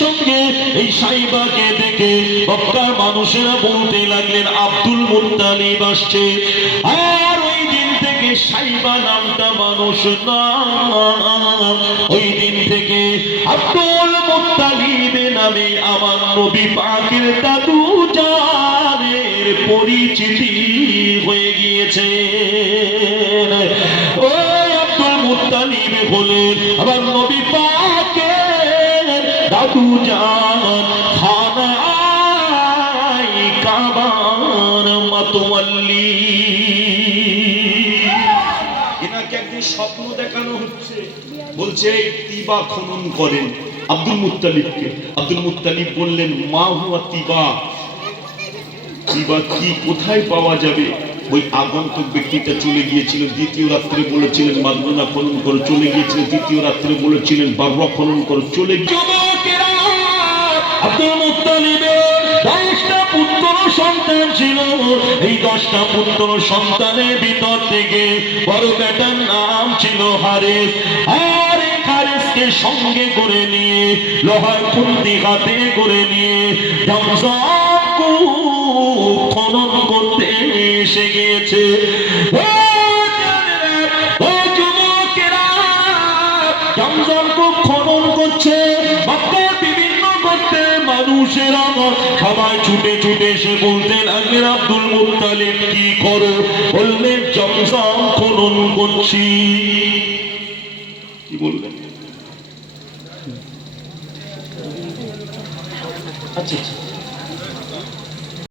সঙ্গে এই সাইবাকে দেখে মক্কার মানুষেরা বলতে লাগলেন আব্দুল মুত্তালিব আসছে। আর ওই দিন থেকে সাইবা নামটা মানুষ না, ওই দিন থেকে আব্দুল মুত্তালিব নামে আমার নবী পাকের দাদু জানের পরিচিতি হয়ে গিয়েছে। ওই আব্দুল মুত্তালিব হলেন আমার নবী পাকের দাদু জান, খানায় কাবার মাতওয়াল্লি। এনাকে একদিন স্বপ্ন দেখানো হচ্ছে, বলছে তিবা খনন করেন আব্দুল মুত্তালিবকে। আব্দুল মুত্তালিব বললেন মা হুয়া তিবা, তিবা কি, কোথায় পাওয়া যাবে? ওই আগন্তুক ব্যক্তিটা চলে গিয়েছিল, দ্বিতীয় রাত্রে বলেছিলেন মাদনা খনন করো, চলে গিয়েছিলেন তৃতীয় রাত্রে বলেছিলেন বাররা খনন করো, চলে আব্দুল মুত্তালিবের 10টা পুত্র সন্তান ছিল। এই 10টা পুত্র সন্তানের ভিতর থেকে বড় বেটার নাম ছিল হারেস। আর এই হারেসকে সঙ্গে করে নিয়ে লোহার খুন্তি হাতে করে নিয়ে খনন করতে এসে গিয়েছে। খনন করছে, বিভিন্ন করতে মানুষেরা সবাই ছুটে ছুটে এসে বলতেন আগের আব্দুল মুত্তালিব কি করো? বললেন জমজম খনন করছি। কি বললেন? আচ্ছা আচ্ছা